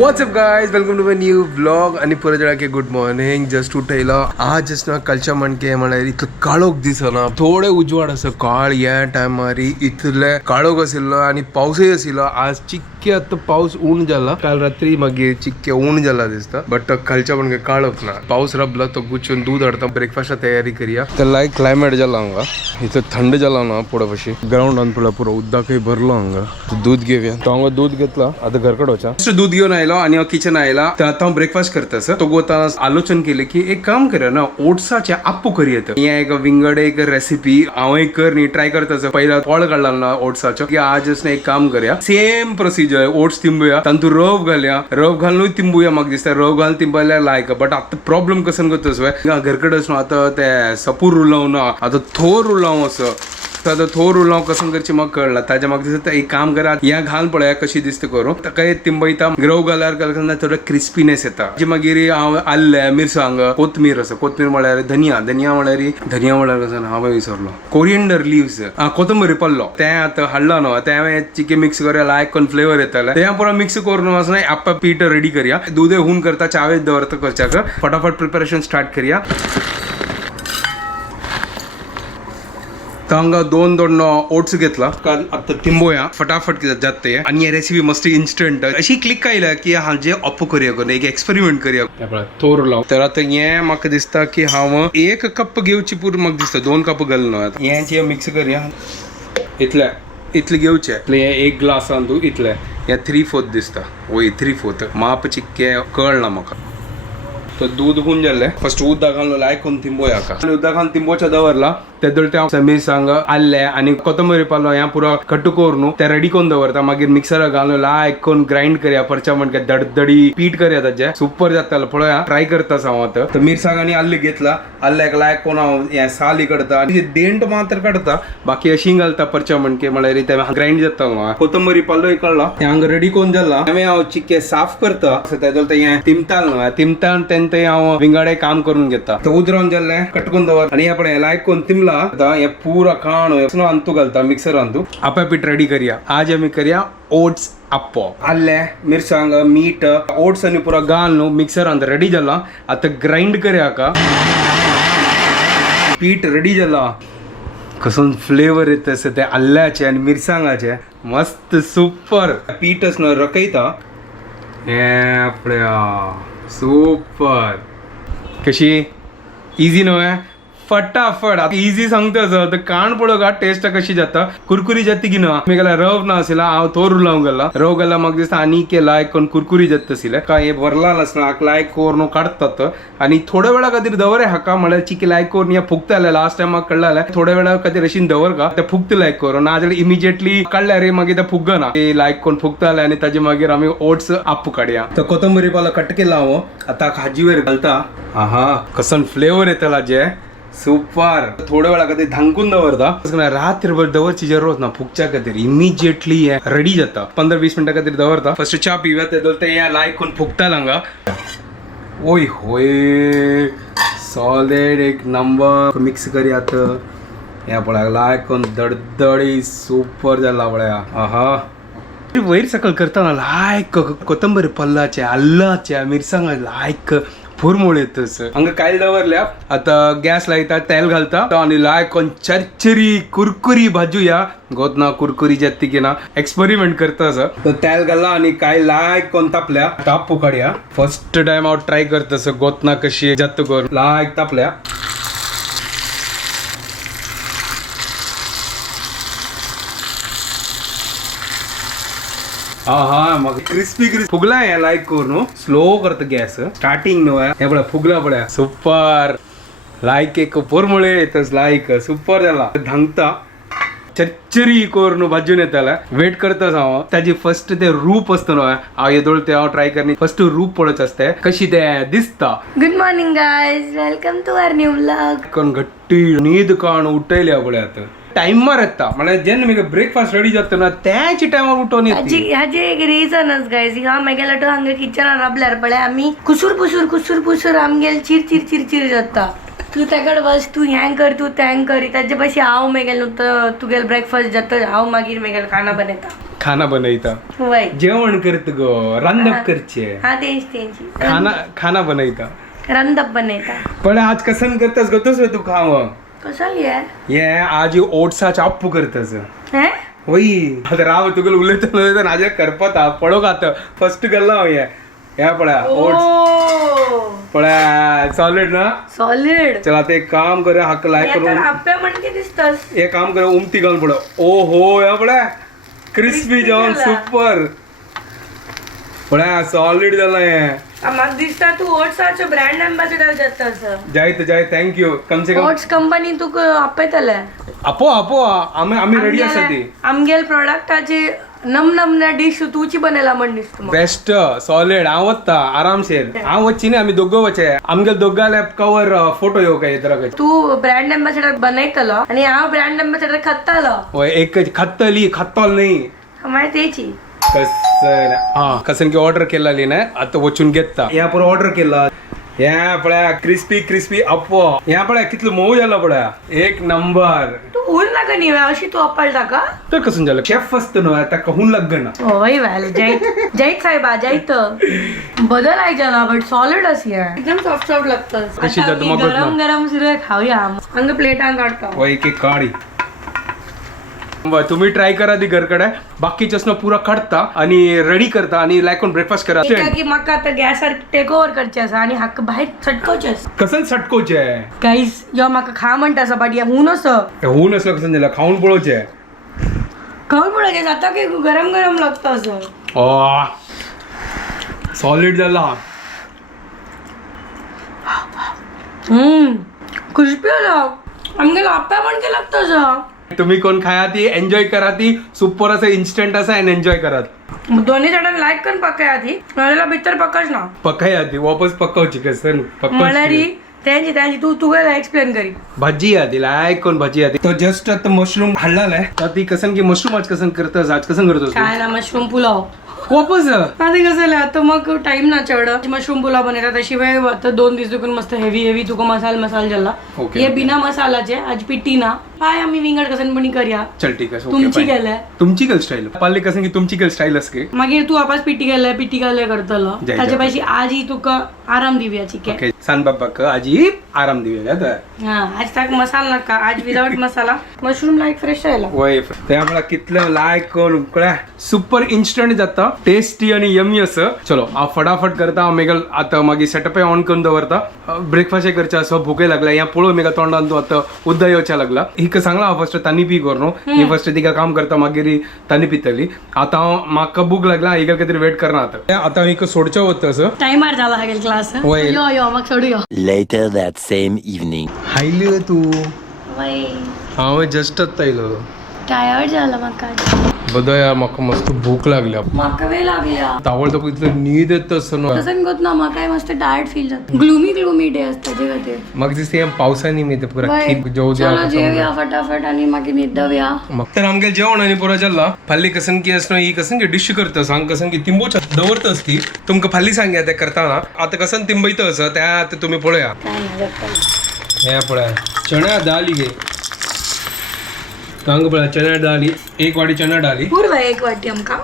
WhatsApp guys, welcome to my new vlog आणि परत जरा की गुड मॉर्निंग. जस्ट उठयला आज जस्ट ना कालच्या म्हणके म्हळ्यार इतलो काळोख दिसना, थोडे उजवाड असं काळ या टायमारी इतले काळोख आशिल्लो आणि पावसूय आशिल्लो. आज चिक्के आतां पावस उण जाला, काल रात्री मागीर चिक्के उण जाला दिसता. बट कालच्या म्हणके काळोख ना, पावस रबला तो गुच्छून दूध हाडटा, ब्रेकफास्टा तयारी करूया. तर लायक क्लायमेट जाला हांगा, इथं थंड जाला ना पुढे पशी ग्राउंडान पुढे पुरो उदकय भरलो हांगा. दूध घेवया. तो हांगा दूध घेतला, आता घरकडे वचा. दूध घेऊन आयलो आणि किचन आयला तर आता हांव ब्रेकफास्ट करता सर. तो गोताना आलोचन केले की एक काम करूया ना, ओट्साचे आप्पू करूया. हे एक विंगड एक रेसिपी हांव कर न्ही ट्राय करता सर. पहिला तोळ काढला ना ओट्साचो की आज एक काम करूया, सेम प्रोसिजर. ओट्स तिंबूया, तातूंत रव घालया, रव घालून तिंबूया. म्हाका दिसता रव घालून तिंबल्यार लायक. बट आता प्रॉब्लेम कसं करता सर, घरकडे न्हू आता ते सपूर उरलाव ना, आता थोर उरलाव असं. तर थोर उरलाव कसं करची म्हाका कळला. ताज्या म्हाका दिसता एक काम करा, ह्या घाल पळया कशी दिसता करूं. ताका तिंबयता, रव घाल्यार थोडं क्रिस्पीनेस येता. जी मागीर हांव आल्ले, मिरसांग, कोथमीर आसा. कोथमीर म्हळ्यार धनिया म्हळ्यार कसं हांवें विसरलो. कोरिएंडर लिव्स, कोथंबरी पल्लो तें आतां हाडला न्हू. तें चिके मिक्स करूया, लायक करून फ्लेवर येताले. तें पुरो मिक्स करून वचना आप्पा पीठ रेडी करूया. दूध हून करता, चावेच दवरता करच्याक. फटाफट प्रिपरेशन स्टार्ट करूया. हांगा दोन ओट्स घेतला, आता तिंबोया फटाफट जात ते. आणि ही रेसिपी मस्त इन्स्टंट अशी क्लिक आयल्या की हांजे अप्पू करूया करून एक एक्सपेरिमेंट करूया. थोर लाव. तर आता हे म्हाका दिसता की हांव 1 कप घेवची पूर म्हाका दिसता 2 कप घालून हें मिक्स करूया. इतले घेवचे. हे 1 ग्लास तूं इतले, हे 3/4 दिसता. वय 3/4 माप चिक्के कळना म्हाका. तो दूध होऊन जाल्ले, फर्स्ट उदक घालून लायक करून तिंबोया. उदक घालून तिंबोच्या दवरला. ते मिरसांग, आल्ले आणि कोथंबरी पालो ह्या पुरो कट्टू करून ते रेडी करून दवरता. मागीर मिक्सर घालून लायक करून ग्राइंड करया. परच्या म्हणके दडदडी पीठ करया. ताजे सुपर जातालो. पळया ट्राय करता हांव आता. तर मिरसांग आणि आल्ले घेतला. आल्ल्याक लायक कोण हांव हे साली काढता आणि देंट मात्र काढता, बाकी अशी घालता परच्या म्हणके म्हळ्यार ते ग्राइंड जाता. कोथंबरी पालोय काढला, हांगा रेडी करून जाल्ला. हांव चिक्के साफ करता. हे तिमताल न्हू, तिमतान ते हांव विंगाडे काम करून घेता. तर उदरावन जाल्ले कटकून दवर आणि आपण लायक करून तिमला. हे पूरा खाण अंतू घालता मिक्सर अंतू. आप्पा पीठ रेडी करूया. आज आमी करूया ओट्स आप्पो. आल्ले, मिरसांग, मीठ, ओट्स आणि पुरा घालून मिक्सर अंत रेडी जाला. आता ग्राइंड करूया का. पीठ रेडी जाला. कसं फ्लेवर येत ते आल्ल्याचे आणि मिरसांगाचे मस्त सुपर. पीठच न रकयता हे आपल्या सुपर. कशी इजी नव्हे, फटाफट. आता इजी सांगता तर काण पळो का टेस्ट कशी जाता. कुरकुरी जाती की ना. मी गेला रव ना आसला, हांव थोर लावून गेला. रव गेला म्हाका दिसता आनी के लायक करून कुरकुरी जात आशिल्ले. काय हे भरला नासना लायक करून काडतात आणि थोड्या वेळा खातीर दवरे हाका म्हळ्यार चिकी लायक करून हे फुगताले. लास्ट टाइम म्हाका कळलें थोड्या वेळा खातीर अशी दवर का ते फुगता लायक करून. नाजाल्यार इमिजिएटली काडल्यार रे मागीर ते फुगना. ते लायक करून फुगताले आणि ताजे मागीर आमी ओट्स आप्पू काडया. तर कोथंबरी पालो कट केला हांव. आता भाजी वयर घालता. आहा कसं फ्लेवर येतला जे सुपर. थोड्या वेळा खातीर धांकून दवरता. रात्रभर दवरची जरूरत ना फुगच्या खातीर. इमिजिएटली हे रेडी जाता. 15-20 मिनटां खातीर दवरता. फर्स्ट च्या पिव्या ते लायक करून फुगता हांगा. ओय होय सॉलिड एक नंबर. मिक्स करूया. हे पळया लायक करून दडदडी सुपर जाला पळया. आहा वयर सकल करतना लायक कोथंबरी पल्लाचे, आल्लाचे, मिरसांगा लायक फुरमूळ येतस. हांगा कायल दवरल्या. आता गॅस लायता, तेल घालता आणि लायक कोण चरचरी कुरकुरी भाजूया. गोतना कुरकुरी जाती की ना एक्सपेरिमेंट करता सर. तर तेल घालला आणि काय लायक कोण तापल्या. तापू काढया. फर्स्ट टाइम हांव ट्राय करता सर गोतना कशी जात करून. लायक तापल्या. हा मग क्रिस्पी फुगला हे लायक करून. स्लो करता गॅस. स्टार्टिंग न्हू हे पळय फुगला पळया सुपर. लायक एक पोरमुळे येतच लायक सुपर जाला. धांगता चरचरी करून भाजून येताला. वेट करताच हांव. ताजी फर्स्ट ते रूप असतं न्हू. हांव येदोळ ते हांव ट्राय करनी. फर्स्ट रूप पळत असते कशी ते दिसता. Good morning guys, welcome to our new vlog. कोण घट्टी न्हीद काण उठयल्या पळय. आता टाइमर येता म्हणजे जेन्ना म्हाका ब्रेकफास्ट रेडी जाता ना त्याच टायमार उठोन हाजी एक रिजनच गायज. हांव मागेलो हांगा किचनान राबल्यार पळय आमी कुसूर पुसूर आमगेल चिर चिर चिर चिर जाता. तू त्याकडे बस तू हँग कर तू थँग कर त्याच्या पाशी हांव मेगेल तुगेल ब्रेकफास्ट जाता हांव मागीर मेगेल खाना बनयता खाना बनयता वय जेवण करत गो रांदप करचे हा तेंची खाना बनयता रंदप बनयता पण आज कसन करतास गतोस तू खाव कसं लिहाय ये आज ओट्साचे अप्पू करतास हे वही आता राव तुगेल उलयता नाजे करपता पळोक आता फर्स्ट गेल्लो हांव या पळ्या ओट्स पळ्या सॉलिड ना सॉलिड चल आता एक काम कर हाक लायक करून आप्या म्हणजे दिसतस एक काम कर उमती घालून पड ओ हो या पळ्या क्रिस्पी जेवण सुपर पळ्या सॉलिड जाला हे म्हाका दिसता तू ओट्साचो ब्रँड एम्बॅसेडर जातास जायत थँक्यू कम से कम ओट्स कंपनी तुका आपयतले आपो आम्ही रेडी आसा ती आमगेल प्रोडक्टाची नमनमने डिश तूची बनयला म्हण दिसता म्हाका. बेस्ट सॉलिड हांव वत्ता आरामशेर हांव वच्ची न्ही आमी दोग्ग वचे आमगेल दोग्गाले कवर फोटो येवं काय इतरा तू ब्रँड एम्बॅसेडर बनयतलो आणि हांव ब्रँड एम्बॅसेडर खत्तालो वय एक खत्तल नाही मागीर तेची कसन की ऑर्डर केलेली ना आता वचून घेता या पर ऑर्डर केला या पळ्या क्रिस्पी अप्पो या पळ्या कितलो मोव जाला पळ्या एक नंबर तू हुन नाका न्ही अशी तू अप्पल ताका तर कसून झालं शेफ असतं ना ताका हुन लागना होय वेल जैत साहेबा जैत बदल आयला बट सॉलिड अशी आहे एकदम सॉफ्ट लागतं कशी जात मग गरम गरम सुरू खाऊया हांगा प्लेटान काढता वय एक काढी तुम्ही ट्राय करा ती घरकडे बाकीच्यासनं पुरा काढता आणि रेडी करता आणि लायक ब्रेकफास्ट करा की म्हाका आता गॅसार टेक ओव्हर करचे आसा आणि हाका भायर सटकोवचे कसन सटकोचे गाईस यो म्हाका खा म्हणटा आसा बट हुन असो होऊन असलं कसन झालं खाऊन पळोवचे खाऊन पळोवचे जाता की गरम गरम लागता असं सॉलिड झाला क्रिस्पी आसा आमगे आप्या पण के लागता असं तुम्ही कोण खाया ती एन्जॉय करा ती सुपर असं इन्स्टंट असं आणि एन्जॉय करत दोन्ही जणांना लाईक करून पकाय आधी मला भितर पकच ना पकाया ती वापस पकवची कसन मला री त्यांची तू तुला एक्सप्लेन करी भाजी आधी लायक कोण भाजी आधी तो जस्ट आता मशरूम हाडलाय तर ती कसन की मशरूम आज कसन करतस आज कसन करतोस काय ना मशरूम पुलाव वापस आता कसं झालं आता मग टाइम ना चढ मशरूम पुलाव बनवतात शिवाय आता 2 दिवस दुकान मस्त हेवी तुका मसाला झाला Okay, हे बिना मसालाचे आज पिट्टी ना पाय आम्ही विंगड कसं पण करूया चल ठीक आहे तुमची गेल्या तुमची कल स्टाईल पाले कसन की तुमची कल स्टाईल असके मागीर तू आपास पिट्टी गेल्या करतलो जय ताच्या पाशी आजी तुका आराम दिवया चिके ओके सान बाबा आजी आराम दिवे हा आज ताक मसाला नका आज विदाउट मसाला मशरूम लाईक फ्रेश राहिला वय त्यामुळे कितलं लायक कोण कळ्या सुपर इन्स्टंट जाता टेस्टी आणि यमी असं चलो हा फटाफट करता मेगल आता मागीर सेटअप ऑन करून दवरता ब्रेकफास्ट करचे असं भुके लागला या पळो मेगा तोंडान तू आता उद्दा येवच्या लागला ही सांगला हांव फर्स्ट तानी पी करू ही फर्स्ट तिका काम करता मागीर तानी पितली आता म्हाका भूक लागला हिका कितें वेट करना आता हिका सोडचें वता असं टायमार झाला हा गेल क्लास वय. यो मग सोडू यो Later that same evening. हायली तू वय हांव जस्टच आयलो टायर्ड झाला म्हाका बदया म्हाका मस्त भूक लागल्या म्हाका वेळ लागल्या तावळ इतलं न्हीद येत असं ना तसं गत ना म्हाका मस्त टायर्ड फील जात ग्लुमी डे असता जे खातीर म्हाका दिसता हे पावसानी मी ते पुरा वय. खीप जेव चलो जेवया फटाफट आणि मागीर न्हिदवया तर आमगे जेवण आणि पुरा जाल्ला फाल्ली कसन की असं ही कसन की डिश करता सांग कसन की तिंबोच्या दवरतस ती तुमकां फाल्ली सांगया ते करताना आता कसन तिंबयत असं त्या आता तुम्ही पळया काय नाही जाता. हे पळया चण्या डाली घे सांग पळया चण्या डाली एक वाटी चण्या डाली पूर्व एक वाटी आमका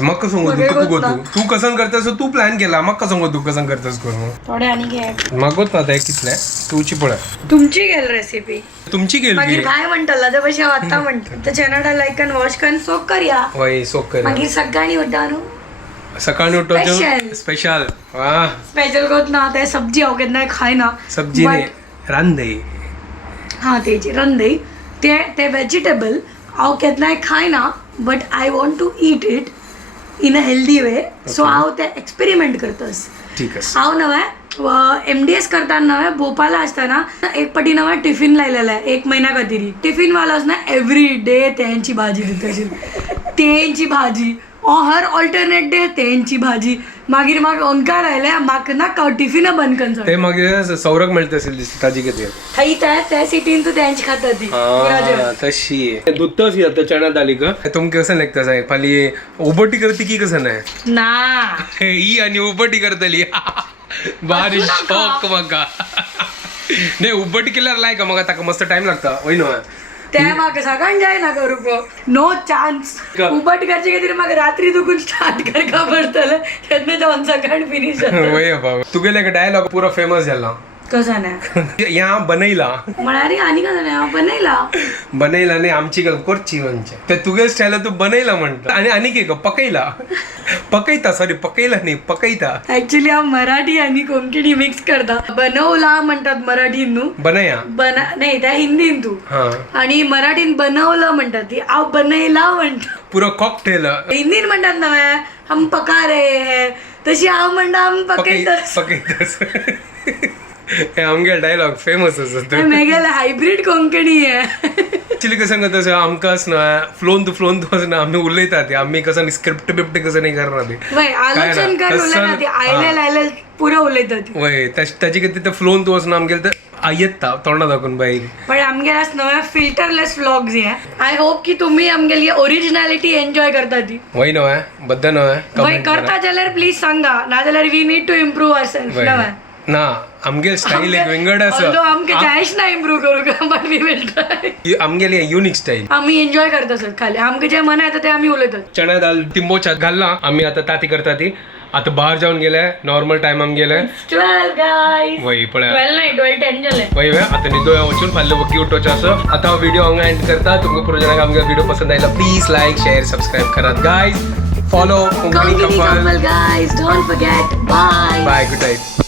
म्हाका सांगू तू तू कसन करतास तू प्लॅन केला म्हाका सांगू तू कसन करतास करून थोडे आणि घे मागोत ना ते कितले तुची पळय तुमची गेल रेसिपी तुमची गेली मागीर काय म्हणटला जर पयशे आता म्हणटा तर चेनाडा लायकन वॉश करून सोक करया वय सोक कर मागीर सकाळी उठा न्हू सकाळी उठोवचें स्पेशल वा स्पेशल कोत ना ते सब्जी हांव केन्नाय खायना सब्जी न्ही रांदे हा तेची रंदे ते वेजिटेबल हांव केन्नाय खायना but I want to eat it in a healthy way so हांव ते एक्सपेरिमेंट करतस ठीक आहे हांव नवे MDS करताना नवे भोपाळला असताना एक पाटी नवे टिफिन लायलेला आहे 1 महिना खातीर टिफिन वालो ना एवरी डे तेंची भाजी दिताशी तेंची भाजी हर ऑल्टरनेट डे तेंची भाजी मागीर म्हाका ओंकार आयले म्हाका नाका टिफिना बंद करन ते मागीर सौरक मेळटा असेल दिसता ताजी कितें थंय त्या सिटीन तू तेंची खाता ती तशी दुधच आता चणा डाली का तुमके कसं लागता साहेब फाली उबटी करते की कसं नाही ना ही आणि उबटी करतली भारी असू नका. शॉक म्हाका नाही उब्बट केल्यार लायक मग ताका मस्त टाइम लागता वय न्हू त्या म्हाका सकाळी जायना करूंक नो चान्स का? उबट करचे खातीर म्हाका रात्री दुखून स्टार्ट करका पडटलें तेन्ना जावन सकाळी फिनिश जाता वय बाबा तुगेले एक डायलॉग पुरो फेमस जाला कसा नाही या बनयला म्हळ्यार आनी का जालें बनयला बनयला नाही आमची गल करची म्हणजे ते तुगे स्टाईल तू बनयला म्हणता आणि एक पकयला पकयता सॉरी पकयला नाही पकयता ऍक्च्युली हांव मराठी आनी कोंकणी मिक्स करता बनवला म्हणटात मराठीन न्हू बनया नाही त्या हिंदीन तू हा आणि मराठीन बनवलं म्हणतात ती हांव बनयला म्हणटा पुरो कॉकटेल हिंदीन म्हणटात नव्हे हम पका रे है तशी हांव म्हणटा हम पकयतस पकयतस हे आमगे डायलॉग फेमस असत मेगेल हायब्रीड कोंकणी आहे ऍक्च्युली कसं सांगत तसं आमकां ना फ्लोन तू ना आम्ही उलयतात आम्ही कसं स्क्रिप्ट बिप्ट कसं नाही करणार ते वय आलोचन कर उलयना ती आयलेल पुरो उलयतात वय ताची कितें ते फ्लोन तू वचना आमगेले ते येता तोंडा दाखवून बाईक पण आमगेर आज नव्या फिल्टरलेस व्लॉग्स हे आय होप की तुम्ही आमगेली ओरिजिनॅलिटी एन्जॉय करता ती वय नव्हे बद्द वय नव्हे करता जाल्यार प्लीज सांगा नाजाल्यार we need to improve our self नव्हे ना आमगे स्टाईल एक वेगळं Although असं आमके जायच ना इम्प्रूव्ह करू बट वी विल ट्राय आमगेली युनिक स्टाईल आम्ही एन्जॉय करता सर खाली आमके जे मन येतं ते आम्ही उलयतात चणा दाल तिंबोच्या घालला आम्ही आता ताती करता ती आता बाहेर जाऊन गेले नॉर्मल टाइम आम गेले 12 गाइस वय पळय 12 नाही 12 10 झाले वय वय आता न्हिदोया वचून फाल्यां वकी उठोवचें असं आता हो व्हिडिओ हांगा एंड करता तुमकां पुरो जणांक आमगे व्हिडिओ पसंद आयला प्लीज लायक शेअर सबस्क्राईब करात guys follow Konkani Konkani couple couple guys don't forget bye bye good night